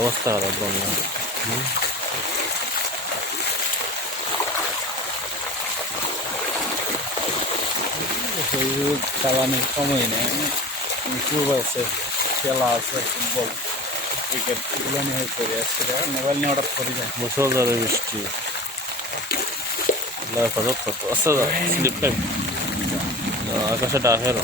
অবস্থা খারাপ বন্যা ফেসবুক চালানোর সময় নেই ইউটিউব আছে খেলা আছে ফুটবল ক্রিকেট এগুলো নিয়ে পড়ে আসছিল মোবাইল নিয়ে অর্ডার করি না মুসলধারে বৃষ্টি আল্লাহ হেফাজত করতো আচ্ছা sleep time No, acá se está cero.